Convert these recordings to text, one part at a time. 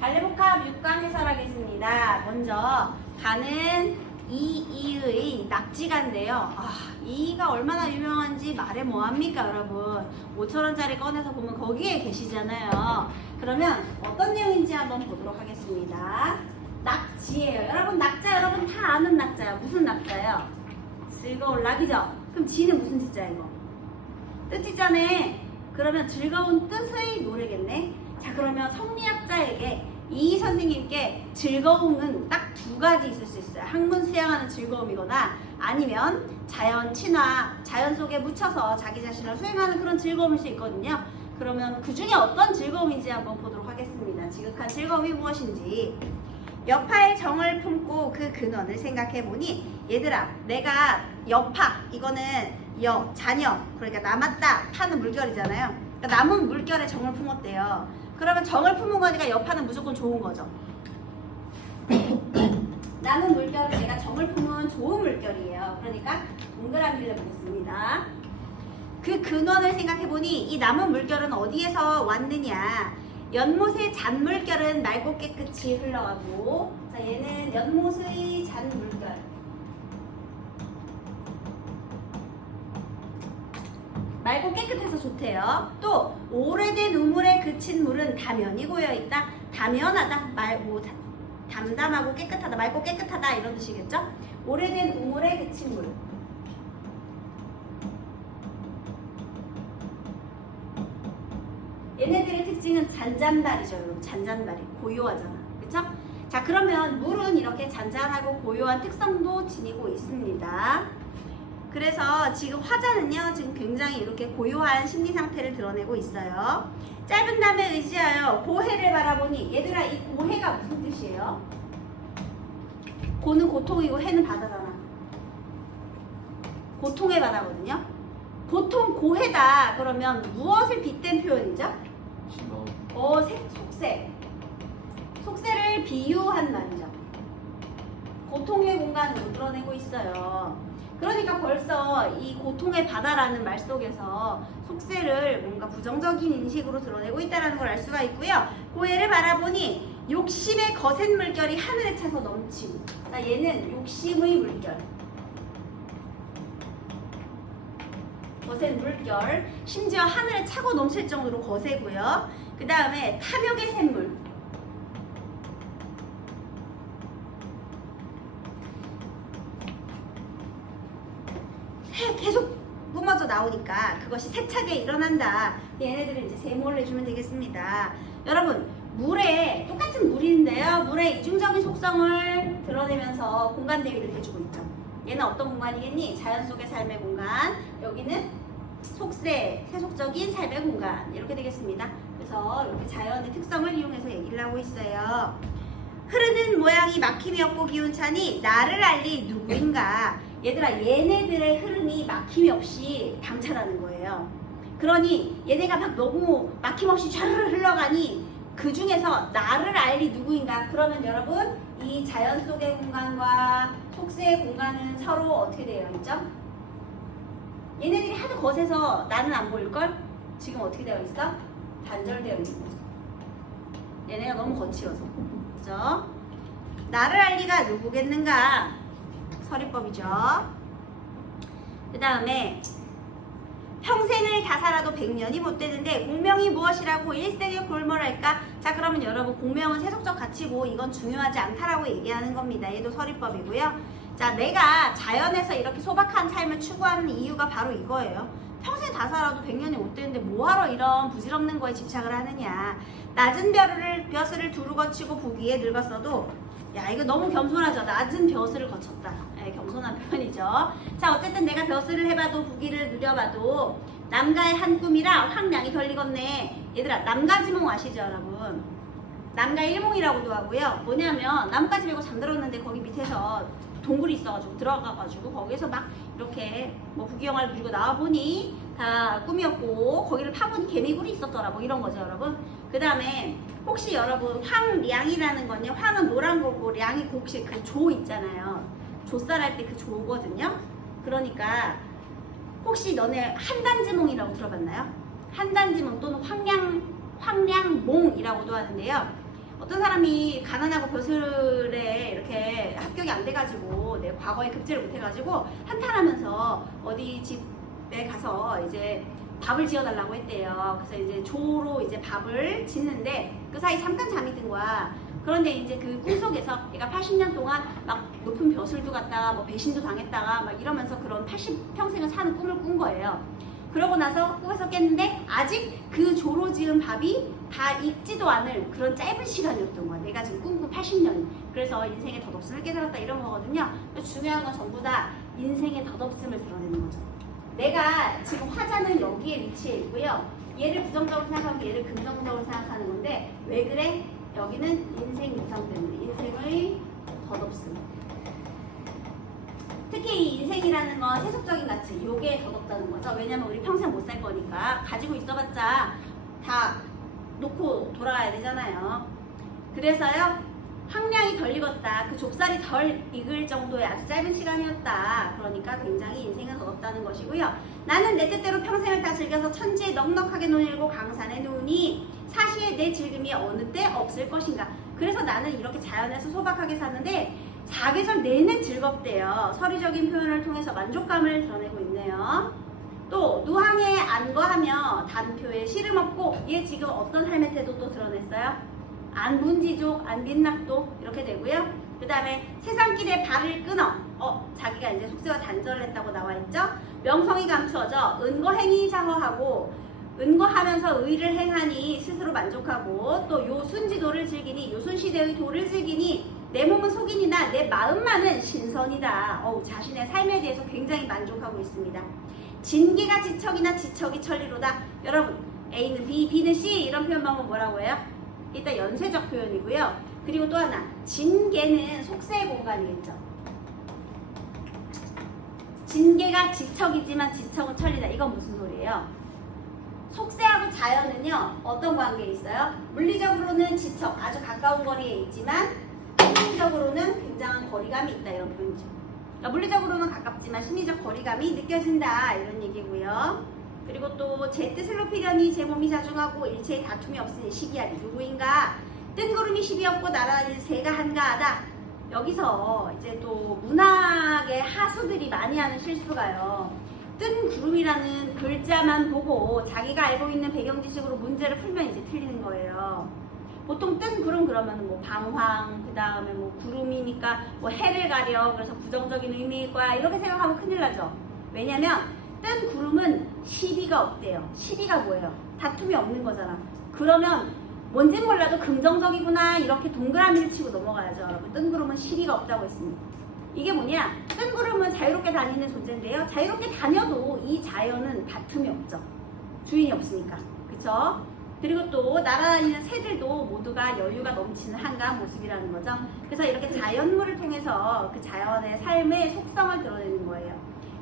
달래복합 6강 해설하겠습니다. 먼저 가는 이의 낙지가인데요. 이가 얼마나 유명한지 말해 뭐합니까 여러분. 5,000원짜리 꺼내서 보면 거기에 계시잖아요. 그러면 어떤 내용인지 한번 보도록 하겠습니다. 낙지예요. 여러분 낙자 여러분 다 아는 낙자야. 무슨 낙자예요? 즐거운 락이죠? 그럼 지는 무슨 지자 이거? 뜻지자네. 그러면 즐거운 뜻의 노래겠네. 자, 그러면 성리학자에게 이 선생님께 즐거움은 딱 두 가지 있을 수 있어요. 학문 수양하는 즐거움이거나 아니면 자연 친화, 자연 속에 묻혀서 자기 자신을 수행하는 그런 즐거움일 수 있거든요. 그러면 그 중에 어떤 즐거움인지 한번 보도록 하겠습니다. 지극한 즐거움이 무엇인지. 여파의 정을 품고 그 근원을 생각해보니 얘들아, 내가 여파, 이거는 자녀, 그러니까 남았다 파는 물결이잖아요. 그러니까 남은 물결에 정을 품었대요. 그러면 정을 품은 거니까 여파는 무조건 좋은 거죠. 남은 물결은 내가 정을 품은 좋은 물결이에요. 그러니까 동그라미를 보겠습니다. 그 근원을 생각해보니 이 남은 물결은 어디에서 왔느냐. 연못의 잔물결은 맑고 깨끗이 흘러가고, 자, 얘는 연못의 잔물결. 맑고 깨끗해서 좋대요. 또 오래된 우물에 그친 물은 다면이 고여있다. 다면하다, 담담하고 깨끗하다, 맑고 깨끗하다 이런 뜻이겠죠? 오래된 우물에 그친 물. 얘네들의 특징은 잔잔바리죠, 여러분. 잔잔바리. 고요하잖아. 그쵸? 자, 그러면 물은 이렇게 잔잔하고 고요한 특성도 지니고 있습니다. 그래서 지금 화자는요, 지금 굉장히 이렇게 고요한 심리 상태를 드러내고 있어요. 짧은 담에 의지하여 고해를 바라보니, 얘들아, 이 고해가 무슨 뜻이에요? 고는 고통이고 해는 바다잖아. 고통의 바다거든요. 보통 고해다 그러면 무엇을 빗댄 표현이죠? 속세. 속세를 비유한 말이죠. 고통의 공간으로 드러내고 있어요. 그러니까 벌써 이 고통의 바다라는 말 속에서 속세를 뭔가 부정적인 인식으로 드러내고 있다는 걸 알 수가 있고요. 고해를 바라보니 욕심의 거센 물결이 하늘에 차서 넘치고, 자, 얘는 욕심의 물결. 거센 물결, 심지어 하늘에 차고 넘칠 정도로 거세고요. 그 다음에 탐욕의 샘물. 계속 뿜어져 나오니까 그것이 세차게 일어난다. 얘네들은 이제 세모를 내주면 되겠습니다. 여러분, 물에 똑같은 물인데요. 물의 이중적인 속성을 드러내면서 공간 대비를 해주고 있죠. 얘는 어떤 공간이겠니? 자연 속의 삶의 공간. 여기는 속세, 세속적인 삶의 공간. 이렇게 되겠습니다. 그래서 이렇게 자연의 특성을 이용해서 얘기를 하고 있어요. 흐르는 모양이 막힘이 없고 기운차니 나를 알리 누구인가. 얘들아, 얘네들의 흐름이 막힘이 없이 당차라는 거예요. 그러니 얘네가 막 너무 막힘없이 촤르르 흘러가니 그 중에서 나를 알리 누구인가. 그러면 여러분, 이 자연 속의 공간과 속세의 공간은 서로 어떻게 되어 있죠? 얘네들이 하도 거세서 나는 안 보일걸? 지금 어떻게 되어 있어? 단절되어 있는 거죠. 얘네가 너무 거칠어서. 그죠? 나를 알 리가 누구겠는가? 서리법이죠. 그 다음에 평생을 다 살아도 100년이 못 되는데 공명이 무엇이라고 일생에 골몰할까? 자, 그러면 여러분, 공명은 세속적 가치고 이건 중요하지 않다라고 얘기하는 겁니다. 얘도 서리법이고요. 자, 내가 자연에서 이렇게 소박한 삶을 추구하는 이유가 바로 이거예요. 평생 다 살아도 100년이 못 되는데 뭐하러 이런 부질없는 거에 집착을 하느냐. 낮은 벼슬을 두루 거치고 부귀에 늙었어도, 야, 이거 너무 겸손하죠. 낮은 벼슬을 거쳤다. 네, 겸손한 표현이죠. 자, 어쨌든 내가 벼슬을 해봐도 부귀를 누려봐도 남가의 한 꿈이라 황량이 덜 익었네. 얘들아, 남가지몽 아시죠, 여러분? 남가 일몽이라고도 하고요. 뭐냐면 나뭇가지 베고 잠들었는데 거기 밑에서 동굴이 있어가지고 들어가가지고 거기에서 막 이렇게 뭐 부귀영화를 누리고 나와보니 다 꿈이었고 거기를 파보니 개미굴이 있었더라, 뭐 이런 거죠, 여러분. 그 다음에 혹시 여러분, 황량이라는 건요, 황은 노란 거고 량이 혹시 그 조 있잖아요. 조살 할 때 그 조거든요. 그러니까 혹시 너네 한단지몽이라고 들어봤나요? 한단지몽 또는 황량몽이라고도 하는데요. 어떤 사람이 가난하고 벼슬에 이렇게 합격이 안 돼가지고 내 과거에 급제를 못 해가지고 한탄하면서 어디 집에 가서 이제 밥을 지어달라고 했대요. 그래서 이제 조로 이제 밥을 짓는데 그 사이 잠깐 잠이 든 거야. 그런데 이제 그 꿈속에서 얘가 80년 동안 막 높은 벼슬도 갔다가 뭐 배신도 당했다가 막 이러면서 그런 80평생을 사는 꿈을 꾼 거예요. 그러고 나서 꿈에서 깼는데 아직 그 조로 지은 밥이 다 익지도 않을 그런 짧은 시간이었던 거야. 내가 지금 꿈꾼 80년. 그래서 인생의 덧없음을 깨달았다 이런 거거든요. 중요한 건 전부 다 인생의 덧없음을 드러내는 거죠. 내가 지금 화자는 여기에 위치해 있고요. 얘를 부정적으로 생각하고 얘를 긍정적으로 생각하는 건데 왜 그래? 여기는 인생 유상 때문에 인생의 덧없음. 특히 이 인생이라는 건 세속적인 가치, 요게 덧없다는 거죠. 왜냐면 우리 평생 못 살 거니까 가지고 있어봤자 다 놓고 돌아가야 되잖아요. 그래서요, 학량이 덜 익었다. 그 좁쌀이 덜 익을 정도의 아주 짧은 시간이었다. 그러니까 굉장히 인생은 덧없다는 것이고요. 나는 내 뜻대로 평생을 다 즐겨서 천지에 넉넉하게 논일고 강산에 놓으니 사시에 내 즐금이 어느 때 없을 것인가. 그래서 나는 이렇게 자연에서 소박하게 사는데 사계절 내내 즐겁대요. 서리적인 표현을 통해서 만족감을 드러내고 있네요. 또 누항에 안거하며 단표에 시름 없고 얘 지금 어떤 삶의 태도도 드러냈어요. 안 문지족, 안 빈낙도 이렇게 되고요. 그 다음에 세상길에 발을 끊어 자기가 이제 속세와 단절을 했다고 나와 있죠. 명성이 감추어져 은거행위 사허하고 은거하면서 의를 행하니 스스로 만족하고 또 요순지도를 즐기니 요순시대의 도를 즐기니 내 몸은 속이니나 내 마음만은 신선이다. 자신의 삶에 대해서 굉장히 만족하고 있습니다. 진계가 지척이나 지척이 천리로다. 여러분 A는 B, B는 C 이런 표현 방법 뭐라고 해요? 일단 연쇄적 표현이고요. 그리고 또 하나 진계는 속세의 공간이겠죠. 진계가 지척이지만 지척은 천리다. 이건 무슨 소리예요? 속세하고 자연은요 어떤 관계에 있어요? 물리적으로는 지척 아주 가까운 거리에 있지만 심리적으로는 굉장한 거리감이 있다 이런 표현이죠. 그러니까 물리적으로는 가깝지만 심리적 거리감이 느껴진다 이런 얘기고요. 그리고 또 제 뜻을 높이려니 제 몸이 자중하고 일체의 다툼이 없으니 시기하리 누구인가? 뜬구름이 십이 없고 날아다니는 새가 한가하다. 여기서 이제 또 문학의 하수들이 많이 하는 실수가요. 뜬 구름이라는 글자만 보고 자기가 알고 있는 배경 지식으로 문제를 풀면 이제 틀리는 거예요. 보통 뜬 구름 그러면 뭐 방황, 그 다음에 뭐 구름이니까 뭐 해를 가려 그래서 부정적인 의미일 거야 이렇게 생각하면 큰일 나죠. 왜냐면 뜬 구름은 시비가 없대요. 시비가 뭐예요? 다툼이 없는 거잖아. 그러면 뭔진 몰라도 긍정적이구나 이렇게 동그라미를 치고 넘어가야죠. 여러분 뜬 구름은 시비가 없다고 했습니다. 이게 뭐냐? 뜬 구름은 자유롭게 다니는 존재인데요. 자유롭게 다녀도 이 자연은 다툼이 없죠. 주인이 없으니까. 그쵸? 그리고 또 날아다니는 새들도 모두가 여유가 넘치는 한가한 모습이라는 거죠. 그래서 이렇게 자연물을 통해서 그 자연의 삶의 속성을 드러내는 거예요.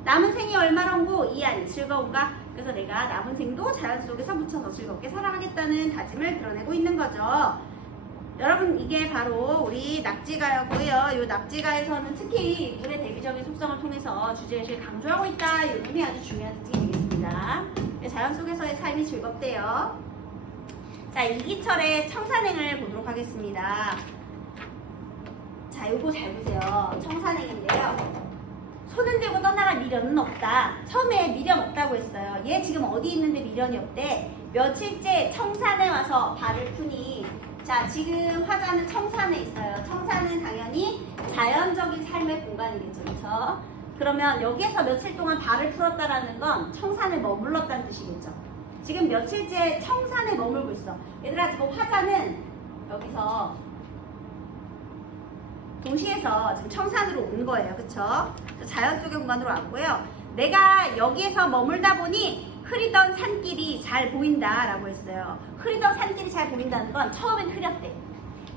남은 생이 얼마런고 이 안이 즐거운가? 그래서 내가 남은 생도 자연 속에서 묻혀서 즐겁게 살아가겠다는 다짐을 드러내고 있는 거죠. 여러분 이게 바로 우리 낙지가였고요. 이 낙지가에서는 특히 물의 대비적인 속성을 통해서 주제의식을 강조하고 있다. 이 부분이 아주 중요한 특징이 되겠습니다. 자연 속에서의 삶이 즐겁대요. 자, 이기철의 청산행을 보도록 하겠습니다. 자, 요거 잘 보세요. 청산행인데요. 손은 들고 떠나갈 미련은 없다. 처음에 미련 없다고 했어요. 얘 지금 어디 있는데 미련이 없대? 며칠째 청산에 와서 발을 푸니. 자, 지금 화자는 청산에 있어요. 청산은 당연히 자연적인 삶의 공간이겠죠. 그렇죠? 그러면 여기에서 며칠 동안 발을 풀었다라는 건 청산에 머물렀다는 뜻이겠죠. 지금 며칠째 청산에 머물고 있어. 얘들아 지금 화자는 여기서 도시에서 지금 청산으로 온 거예요. 그쵸? 자연 속의 공간으로 왔고요. 내가 여기에서 머물다 보니 흐리던 산길이 잘 보인다 라고 했어요. 흐리던 산길이 잘 보인다는 건 처음엔 흐렸대.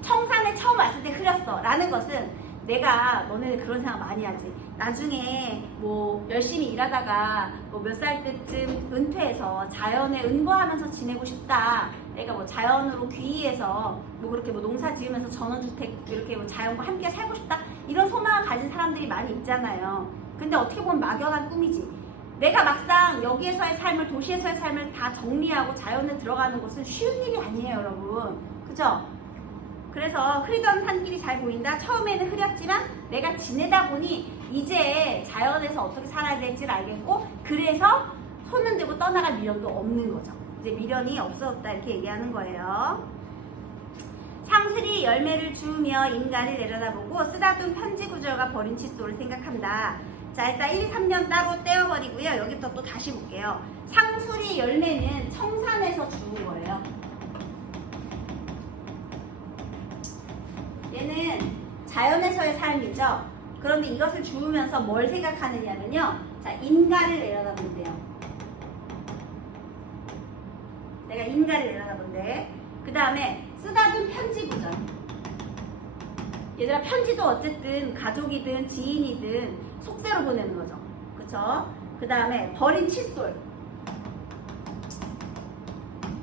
청산에 처음 왔을 때 흐렸어 라는 것은 내가 너네 그런 생각 많이 하지. 나중에 뭐 열심히 일하다가 뭐 몇 살 때쯤 은퇴해서 자연에 은거하면서 지내고 싶다. 내가 뭐 자연으로 귀의해서 뭐 그렇게 뭐 농사 지으면서 전원주택 이렇게 뭐 자연과 함께 살고 싶다. 이런 소망을 가진 사람들이 많이 있잖아요. 근데 어떻게 보면 막연한 꿈이지. 내가 막상 여기에서의 삶을 도시에서의 삶을 다 정리하고 자연에 들어가는 것은 쉬운 일이 아니에요, 여러분. 그죠? 그래서 흐리던 산길이 잘 보인다. 처음에는 흐렸지만 내가 지내다 보니 이제 자연에서 어떻게 살아야 될지를 알겠고, 그래서 손은 들고 떠나갈 미련도 없는 거죠. 이제 미련이 없어졌다 이렇게 얘기하는 거예요. 상술이 열매를 주우며 인간을 내려다보고 쓰다둔 편지 구절과 버린 칫솔을 생각한다. 자, 일단 1, 3년 따로 떼어버리고요. 여기부터 또 다시 볼게요. 상술이 열매는 청산에서 주운 거예요. 얘는 자연에서의 삶이죠. 그런데 이것을 주우면서 뭘 생각하느냐면요. 자, 인간을 내려다본대요. 내가 인간을 내려다본대. 그 다음에 쓰다둔 편지 구절. 얘들아, 편지도 어쨌든 가족이든 지인이든 속세로 보내는 거죠. 그쵸? 그 다음에 버린 칫솔.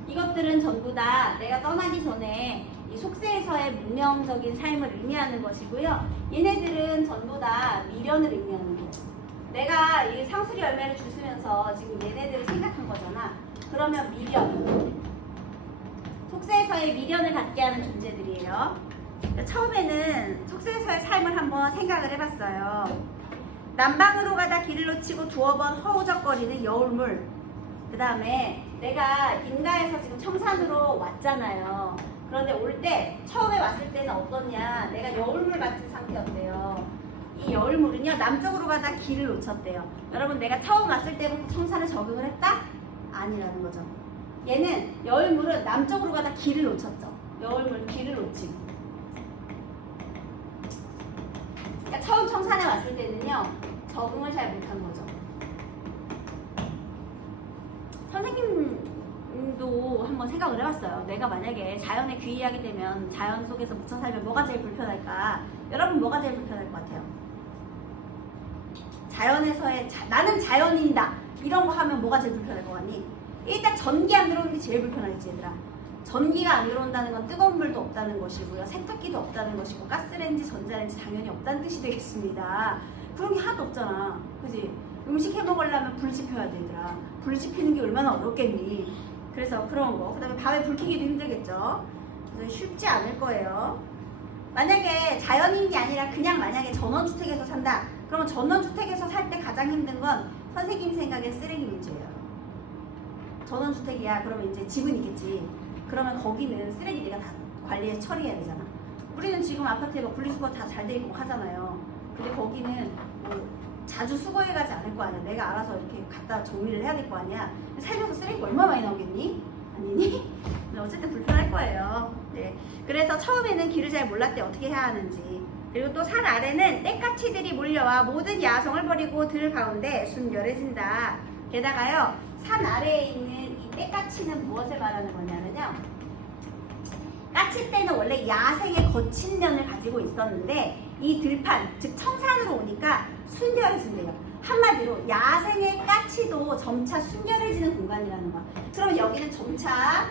이것들은 전부 다 내가 떠나기 전에 이 속세에서의 문명적인 삶을 의미하는 것이고요. 얘네들은 전부 다 미련을 의미하는 거예요. 내가 이 상수리 열매를 주스면서 지금 얘네들을 생각한 거잖아. 그러면 미련. 속세에서의 미련을 갖게 하는 존재들이에요. 그러니까 처음에는 속세에서의 삶을 한번 생각을 해봤어요. 남방으로 가다 길을 놓치고 두어 번 허우적거리는 여울물. 그 다음에 내가 인가에서 지금 청산으로 왔잖아요. 그런데 올 때 처음에 왔을 때는 어떠냐, 내가 여울물 같은 상태였대요. 이 여울물은요, 남쪽으로 가다 길을 놓쳤대요. 여러분, 내가 처음 왔을 때부터 청산에 적응을 했다? 아니라는 거죠. 얘는 여울물은 남쪽으로 가다 길을 놓쳤죠. 여울물 길을 놓치고. 그러니까 처음 청산에 왔을 때는요, 적응을 잘 못한 거죠. 선생님도 한번 생각을 해봤어요. 내가 만약에 자연에 귀의하게 되면 자연 속에서 묻혀 살면 뭐가 제일 불편할까? 여러분, 뭐가 제일 불편할 것 같아요? 자연에서의 나는 자연인이다 이런 거 하면 뭐가 제일 불편할 것 같니? 일단 전기 안 들어오는 게 제일 불편하겠지, 얘들아. 전기가 안 들어온다는 건 뜨거운 물도 없다는 것이고요, 세탁기도 없다는 것이고, 가스레인지, 전자레인지 당연히 없다는 뜻이 되겠습니다. 그런 게 하나도 없잖아, 그지? 음식 해 먹으려면 불 지펴야 돼, 얘들아. 불 지피는 게 얼마나 어렵겠니? 그래서 그런 거. 그 다음에 밤에 불 켜기도 힘들겠죠. 그래서 쉽지 않을 거예요. 만약에 자연인이 아니라 그냥 만약에 전원주택에서 산다. 그러면 전원주택에서 살 때 가장 힘든 건 선생님 생각엔 쓰레기 문제예요. 전원주택이야. 그러면 이제 집은 있겠지. 그러면 거기는 쓰레기 내가 다 관리해서 처리해야 되잖아. 우리는 지금 아파트에 막 분리수거 다 잘 돼 있고 하잖아요. 근데 거기는 뭐 자주 수거해가지 않을 거 아니야. 내가 알아서 이렇게 갖다 정리를 해야 될 거 아니야. 살면서 쓰레기 얼마 많이 나오겠니? 아니니? 어쨌든 불편할 거예요. 네. 그래서 처음에는 길을 잘 몰랐대, 어떻게 해야 하는지. 그리고 또 산 아래는 떼까치들이 몰려와 모든 야성을 버리고 들 가운데 순결해진다. 게다가요, 산 아래에 있는 이 떼까치는 무엇을 말하는 거냐면요, 까치 때는 원래 야생의 거친 면을 가지고 있었는데 이 들판, 즉 청산으로 오니까 순결해진대요. 한마디로 야생의 까치도 점차 순결해지는 공간이라는 거야. 그럼 여기는 점차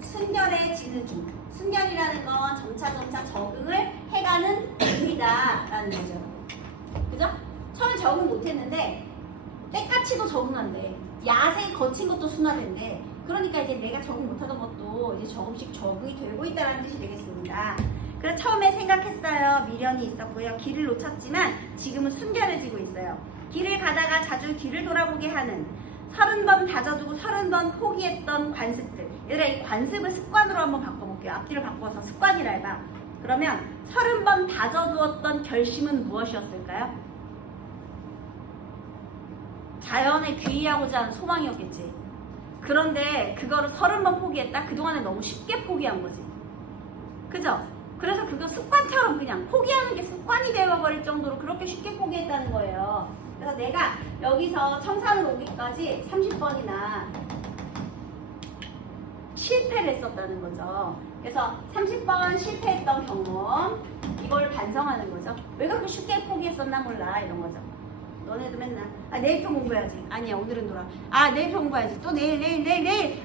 순결해지는 중. 순결이라는 건 점차 적응을 해가는 중이다라는 거죠. 그죠? 처음에 적응 못했는데 때까치도 적응한대. 야생이 거친 것도 순화된대. 그러니까 이제 내가 적응 못하던 것도 이제 조금씩 적응이 되고 있다는 뜻이 되겠습니다. 그래서 처음에 생각했어요. 미련이 있었고요. 길을 놓쳤지만 지금은 순결해지고 있어요. 길을 가다가 자주 뒤를 돌아보게 하는, 30번 다져두고 30번 포기했던 관습들. 얘들아, 이 관습을 습관으로 한번 바꿔볼게요. 앞뒤를 바꿔서 습관이라 해봐. 그러면 30번 다져두었던 결심은 무엇이었을까요? 자연에 귀의하고자 하는 소망이었겠지. 그런데 그거를 30번 포기했다? 그동안에 너무 쉽게 포기한 거지. 그죠? 그래서 그거 습관처럼 그냥 포기하는 게 습관이 되어버릴 정도로 그렇게 쉽게 포기했다는 거예요. 그래서 내가 여기서 청산으로 오기까지 30번이나 실패를 했었다는 거죠. 그래서 30번 실패했던 경험, 이걸 반성하는 거죠. 왜 그렇게 쉽게 포기했었나 몰라, 이런 거죠. 너네도 맨날 내일표 공부해야지. 아니야, 오늘은 놀아. 내일표 공부해야지. 또 내일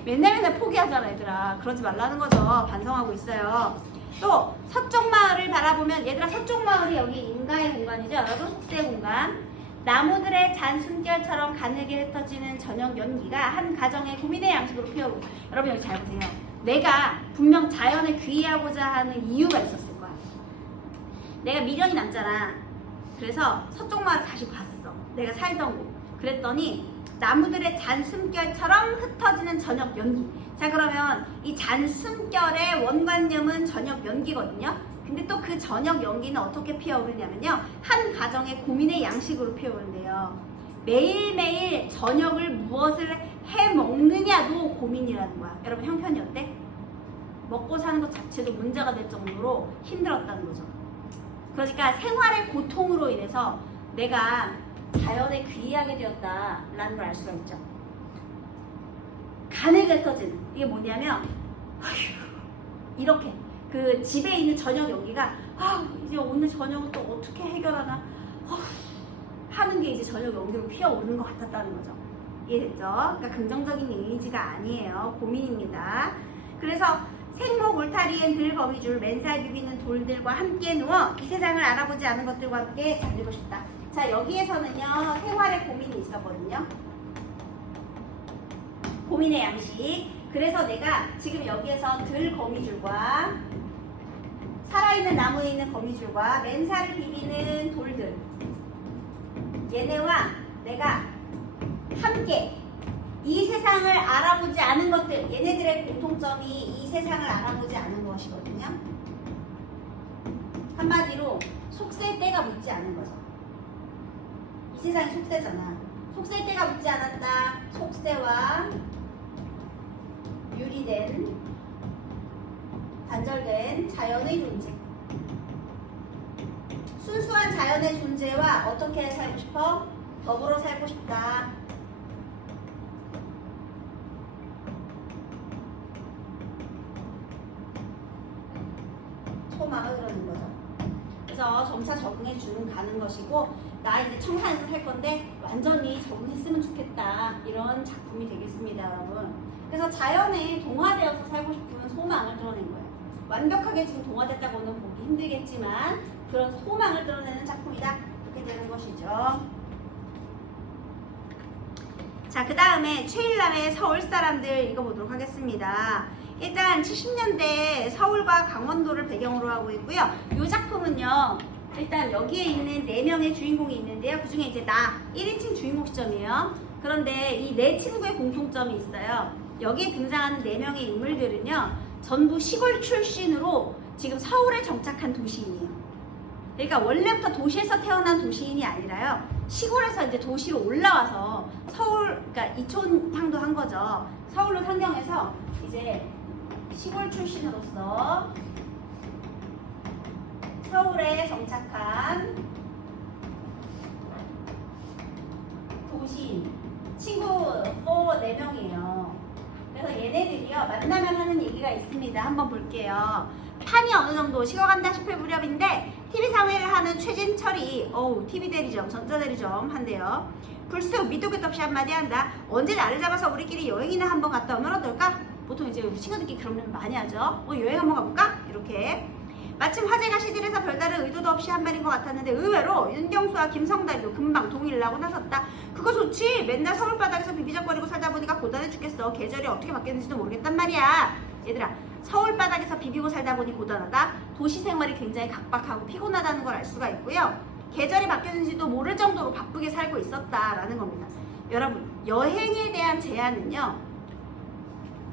맨날 포기하잖아, 얘들아. 그러지 말라는 거죠. 반성하고 있어요. 또 서쪽마을을 바라보면, 얘들아, 서쪽마을이 여기 인가의 공간이죠. 여러분, 속세의 공간. 나무들의 잔 숨결처럼 가늘게 흩어지는 저녁 연기가 한 가정의 고민의 양식으로 피어오고. 여러분, 여기 잘 보세요. 내가 분명 자연을 귀의하고자 하는 이유가 있었을 거야. 내가 미련이 남잖아. 그래서 서쪽 마을을 다시 봤어. 내가 살던 곳. 그랬더니 나무들의 잔 숨결처럼 흩어지는 저녁 연기. 자, 그러면 이 잔 숨결의 원관념은 저녁 연기거든요. 근데 또 그 저녁 연기는 어떻게 피어오르냐면요, 한 가정의 고민의 양식으로 피어오른대요. 매일매일 저녁을 무엇을 해 먹느냐도 고민이라는 거야. 여러분, 형편이 어때? 먹고 사는 것 자체도 문제가 될 정도로 힘들었다는 거죠. 그러니까 생활의 고통으로 인해서 내가 자연에 귀의하게 되었다라는 걸 알 수가 있죠. 간에 뱉어진, 이게 뭐냐면 이렇게 그 집에 있는 저녁 연기가 이제 오늘 저녁은 또 어떻게 해결하나 하는 게 이제 저녁 연기로 피어오르는 것 같았다는 거죠. 이해됐죠? 그러니까 긍정적인 이미지가 아니에요. 고민입니다. 그래서 생목 울타리엔 들 거미줄 맨살 비비는 돌들과 함께 누워 이 세상을 알아보지 않은 것들과 함께 달리고 싶다. 자, 여기에서는요, 생활의 고민이 있었거든요. 고민의 양식. 그래서 내가 지금 여기에서 들 거미줄과 살아있는 나무에 있는 거미줄과 맨살을 비비는 돌들, 얘네와 내가 함께 이 세상을 알아보지 않은 것들, 얘네들의 공통점이 이 세상을 알아보지 않은 것이거든요. 한마디로 속세의 때가 묻지 않은 거죠. 이 세상이 속세잖아. 속세의 때가 묻지 않았다. 속세와 유리된, 단절된 자연의 존재. 순수한 자연의 존재와 어떻게 살고 싶어? 더불어 살고 싶다. 소망을 그러는 거죠. 그래서 점차 적응해 가는 것이고, 나 이제 청산에서 살 건데 완전히 적응했으면 좋겠다, 이런 작품이 되겠습니다, 여러분. 그래서 자연에 동화되어서 살고 싶은 소망을 드러낸 거예요. 완벽하게 지금 동화됐다고는 보기 힘들겠지만 그런 소망을 드러내는 작품이다, 이렇게 되는 것이죠. 자, 그 다음에 최일남의 서울 사람들 읽어보도록 하겠습니다. 일단 70년대 서울과 강원도를 배경으로 하고 있고요. 이 작품은요, 일단 여기에 있는 4명의 주인공이 있는데요. 그 중에 이제 나 1인칭 주인공 시점이에요. 그런데 이 4친구의 공통점이 있어요. 여기에 등장하는 4명의 인물들은요, 전부 시골 출신으로 지금 서울에 정착한 도시인이에요. 그러니까 원래부터 도시에서 태어난 도시인이 아니라요, 시골에서 이제 도시로 올라와서 서울, 그러니까 이촌향도 한 거죠. 서울로 상경해서 이제 시골 출신으로서 서울에 정착한 도시인 친구 4명이에요. 그래서 얘네들이요, 만나면 하는 얘기가 있습니다. 한번 볼게요. 판이 어느 정도 식어간다 싶을 무렵인데 TV 사회를 하는 최진철이 TV 대리점, 전자대리점 한대요. 불쑥 밑도 끝도 없이 한마디 한다. 언제 나를 잡아서 우리끼리 여행이나 한번 갔다 오면 어떨까? 보통 이제 우리 친구들끼리 그런 말 많이 하죠. 여행 한번 가볼까? 이렇게. 마침 화제가 시들해서 별다른 의도도 없이 한 말인 것 같았는데 의외로 윤경수와 김성달도 금방 동의를 하고 나섰다. 그거 좋지. 맨날 서울 바닥에서 비비적거리고 살다 보니까 고단해 죽겠어. 계절이 어떻게 바뀌는지도 모르겠단 말이야. 얘들아, 서울 바닥에서 비비고 살다 보니 고단하다. 도시 생활이 굉장히 각박하고 피곤하다는 걸 알 수가 있고요. 계절이 바뀌는지도 모를 정도로 바쁘게 살고 있었다라는 겁니다. 여러분, 여행에 대한 제안은요,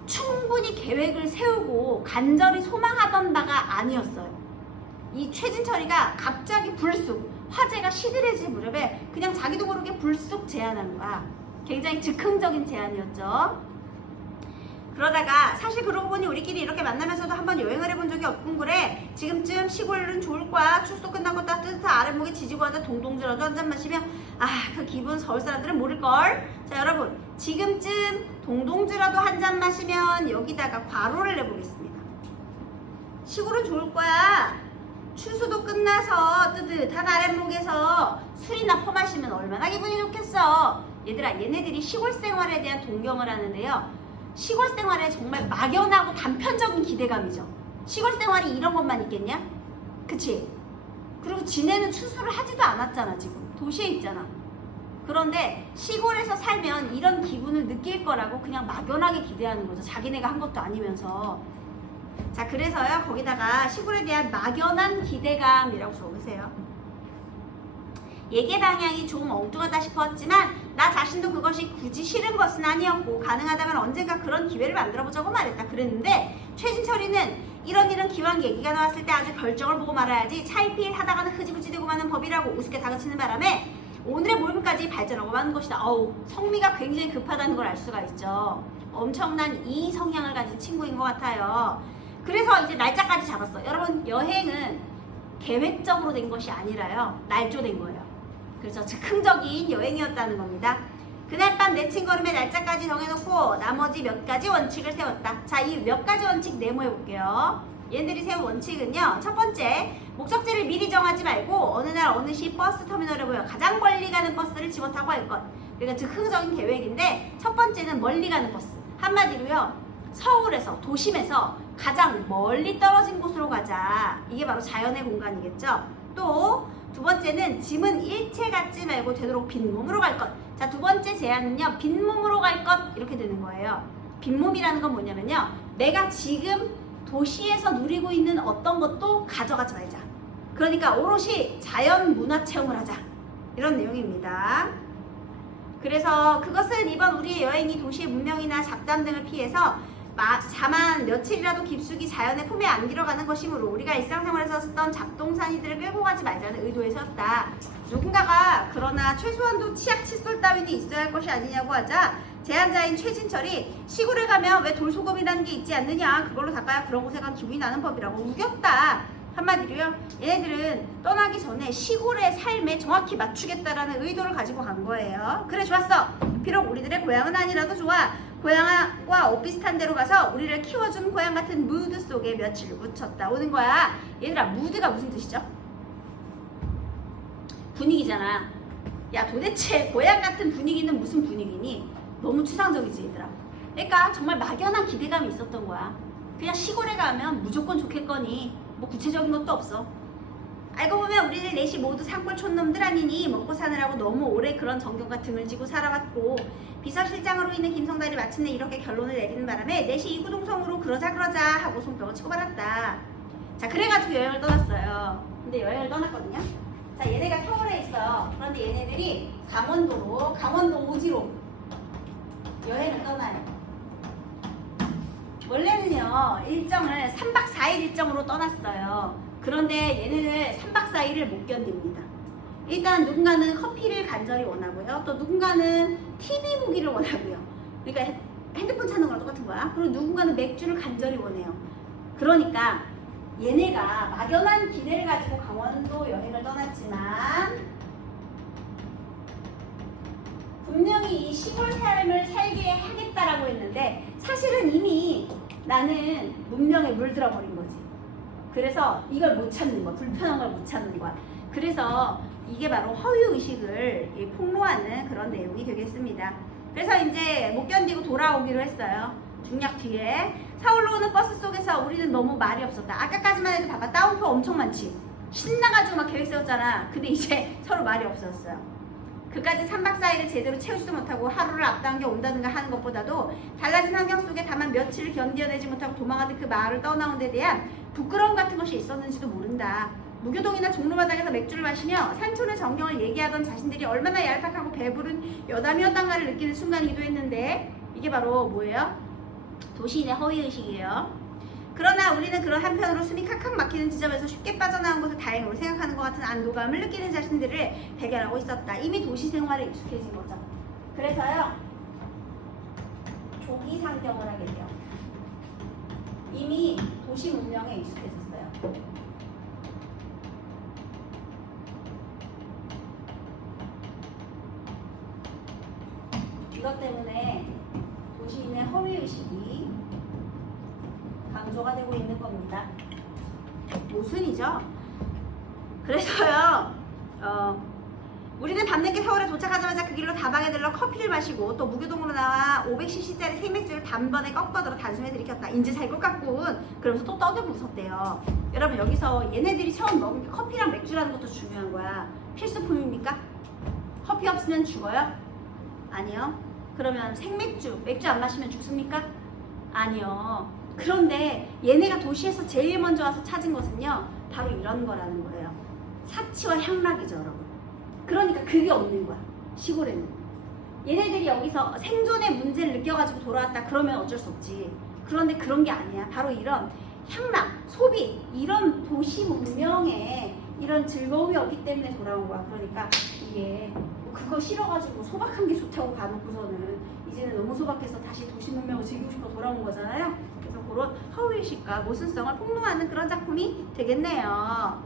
충분히 계획을 세우고 간절히 소망하던 바가 아니었어요. 이 최진철이가 갑자기 불쑥 화제가 시들해질 무렵에 그냥 자기도 모르게 불쑥 제안한 거야. 굉장히 즉흥적인 제안이었죠. 그러다가 사실 그러고 보니 우리끼리 이렇게 만나면서도 한번 여행을 해본 적이 없군 그래. 지금쯤 시골은 좋을 거야. 출소 끝나고 따뜻한 아랫목에 지지고 앉아 동동질러도 한잔 마시면 그 기분 서울 사람들은 모를걸. 자, 여러분, 지금쯤 동동질러도 한잔 마시면 여기다가 괄호를 내보겠습니다. 시골은 좋을 거야. 추수도 끝나서 뜨뜻한 아랫목에서 술이나 퍼마시면 얼마나 기분이 좋겠어. 얘들아, 얘네들이 시골 생활에 대한 동경을 하는데요, 시골 생활에 정말 막연하고 단편적인 기대감이죠. 시골 생활이 이런 것만 있겠냐? 그치? 그리고 지네는 추수를 하지도 않았잖아. 지금 도시에 있잖아. 그런데 시골에서 살면 이런 기분을 느낄 거라고 그냥 막연하게 기대하는 거죠. 자기네가 한 것도 아니면서. 자, 그래서요, 거기다가 시골에 대한 막연한 기대감이라고 적으세요. 얘기 방향이 좀 엉뚱하다 싶었지만 나 자신도 그것이 굳이 싫은 것은 아니었고 가능하다면 언젠가 그런 기회를 만들어보자고 말했다. 그랬는데 최진철이는 이런 일은 기왕 얘기가 나왔을 때 아주 결정을 보고 말아야지 차일피일 하다가는 흐지부지 되고 마는 법이라고 우습게 다그치는 바람에 오늘의 모임까지 발전하고 마는 것이다. 어우, 성미가 굉장히 급하다는 걸 알 수가 있죠. 엄청난 이 성향을 가진 친구인 것 같아요. 그래서 이제 날짜까지 잡았어. 여러분, 여행은 계획적으로 된 것이 아니라요, 날조된 거예요. 그래서 즉흥적인 여행이었다는 겁니다. 그날 밤 내친 걸음의 날짜까지 정해놓고 나머지 몇 가지 원칙을 세웠다. 자, 이 몇 가지 원칙 네모해볼게요. 얘네들이 세운 원칙은요, 첫 번째, 목적지를 미리 정하지 말고 어느 날 어느 시 버스 터미널에 모여 가장 멀리 가는 버스를 집어 타고 할 것. 그러니까 즉흥적인 계획인데 첫 번째는 멀리 가는 버스. 한마디로요, 서울에서, 도심에서 가장 멀리 떨어진 곳으로 가자. 이게 바로 자연의 공간이겠죠. 또 두 번째는 짐은 일체 갖지 말고 되도록 빈몸으로 갈 것. 자, 두 번째 제안은요, 빈몸으로 갈 것, 이렇게 되는 거예요. 빈몸이라는 건 뭐냐면요, 내가 지금 도시에서 누리고 있는 어떤 것도 가져가지 말자. 그러니까 오롯이 자연 문화 체험을 하자, 이런 내용입니다. 그래서 그것은 이번 우리의 여행이 도시의 문명이나 잡담 등을 피해서 다만 며칠이라도 깊숙이 자연의 품에 안기러 가는 것이므로 우리가 일상생활에서 쓰던 잡동사니들을 끌고 가지 말자는 의도에서였다. 누군가가 그러나 최소한도 치약 칫솔 따위는 있어야 할 것이 아니냐고 하자 제안자인 최진철이 시골에 가면 왜 돌소금이라는 게 있지 않느냐, 그걸로 닦아야 그런 곳에 간 기분이 나는 법이라고 우겼다. 한마디로요, 얘네들은 떠나기 전에 시골의 삶에 정확히 맞추겠다라는 의도를 가지고 간 거예요. 그래, 좋았어. 비록 우리들의 고향은 아니라도 좋아. 고향과 엇비슷한 데로 가서 우리를 키워준 고향 같은 무드 속에 며칠을 묻혔다 오는 거야. 얘들아, 무드가 무슨 뜻이죠? 분위기잖아. 야, 도대체 고향 같은 분위기는 무슨 분위기니? 너무 추상적이지, 얘들아. 그러니까 정말 막연한 기대감이 있었던 거야. 그냥 시골에 가면 무조건 좋겠거니 뭐 구체적인 것도 없어. 알고 보면 우리들 넷이 모두 산골 촌놈들 아니니 먹고 사느라고 너무 오래 그런 정경과 등을 지고 살아왔고 비서실장으로 있는 김성달이 마침내 이렇게 결론을 내리는 바람에 넷이 이구동성으로 그러자 하고 손뼉을 치고 말았다. 자, 그래가지고 여행을 떠났어요. 근데 여행을 떠났거든요. 자, 얘네가 서울에 있어. 그런데 얘네들이 강원도 오지로 여행을 떠나요. 원래는요, 일정을 3박 4일 일정으로 떠났어요. 그런데 얘네들 3박 4일을 못 견딥니다. 일단 누군가는 커피를 간절히 원하고요. 또 누군가는 TV 보기를 원하고요. 그러니까 핸드폰 찾는 거랑 똑같은 거야. 그리고 누군가는 맥주를 간절히 원해요. 그러니까 얘네가 막연한 기대를 가지고 강원도 여행을 떠났지만 분명히 이 시골 삶을 살게 하겠다라고 했는데 사실은 이미 나는 문명에 물들어 버린 거지. 그래서 이걸 못 참는 거야. 불편한 걸 못 참는 거야. 그래서 이게 바로 허위의식을 폭로하는 그런 내용이 되겠습니다. 그래서 이제 못 견디고 돌아오기로 했어요. 중략 뒤에. 서울로 오는 버스 속에서 우리는 너무 말이 없었다. 아까까지만 해도 봐봐. 따옴표 엄청 많지. 신나가지고 막 계획 세웠잖아. 근데 이제 서로 말이 없었어요. 그까지 3박 4일을 제대로 채우지도 못하고 하루를 앞당겨 온다든가 하는 것보다도 달라진 환경 속에 다만 며칠을 견뎌내지 못하고 도망가듯 그 마을을 떠나온 데 대한 부끄러움 같은 것이 있었는지도 모른다. 무교동이나 종로바닥에서 맥주를 마시며 산촌의 정경을 얘기하던 자신들이 얼마나 얄팍하고 배부른 여담이었단가를 느끼는 순간이기도 했는데 이게 바로 뭐예요? 도시인의 허위의식이에요. 그러나 우리는 그런 한편으로 숨이 칵칵 막히는 지점에서 쉽게 빠져나온 것을 다행으로 생각하는 것 같은 안도감을 느끼는 자신들을 대견하고 있었다. 이미 도시 생활에 익숙해진 거죠. 그래서요, 조기 상경을 하게 돼요. 이미 도시 문명에 익숙해졌어요. 이것 때문에 도시인의 허위의식이 강조가 되고 있는 겁니다. 모순이죠. 그래서요, 우리는 밤늦게 서울에 도착하자마자 그 길로 다방에 들러 커피를 마시고 또 무교동으로 나와 500cc짜리 생맥주를 단번에 꺾어들어 단숨에 들이켰다. 인제 살 것 같군. 그러면서 또 떠들고 웃었대요. 여러분, 여기서 얘네들이 처음 먹은 게 커피랑 맥주라는 것도 중요한 거야. 필수품입니까? 커피 없으면 죽어요? 아니요. 그러면 생맥주, 맥주 안 마시면 죽습니까? 아니요. 그런데 얘네가 도시에서 제일 먼저 와서 찾은 것은요, 바로 이런 거라는 거예요. 사치와 향락이죠, 여러분. 그러니까 그게 없는 거야, 시골에는. 얘네들이 여기서 생존의 문제를 느껴가지고 돌아왔다 그러면 어쩔 수 없지. 그런데 그런 게 아니야. 바로 이런 향락, 소비, 이런 도시 문명에 이런 즐거움이 없기 때문에 돌아온 거야. 그러니까 이게 뭐 그거 싫어가지고 소박한 게 좋다고 가놓고서는 이제는 너무 소박해서 다시 도시 문명을 즐기고 싶어 돌아온 거잖아요. 그래서 그런 허위의식과 모순성을 폭로하는 그런 작품이 되겠네요.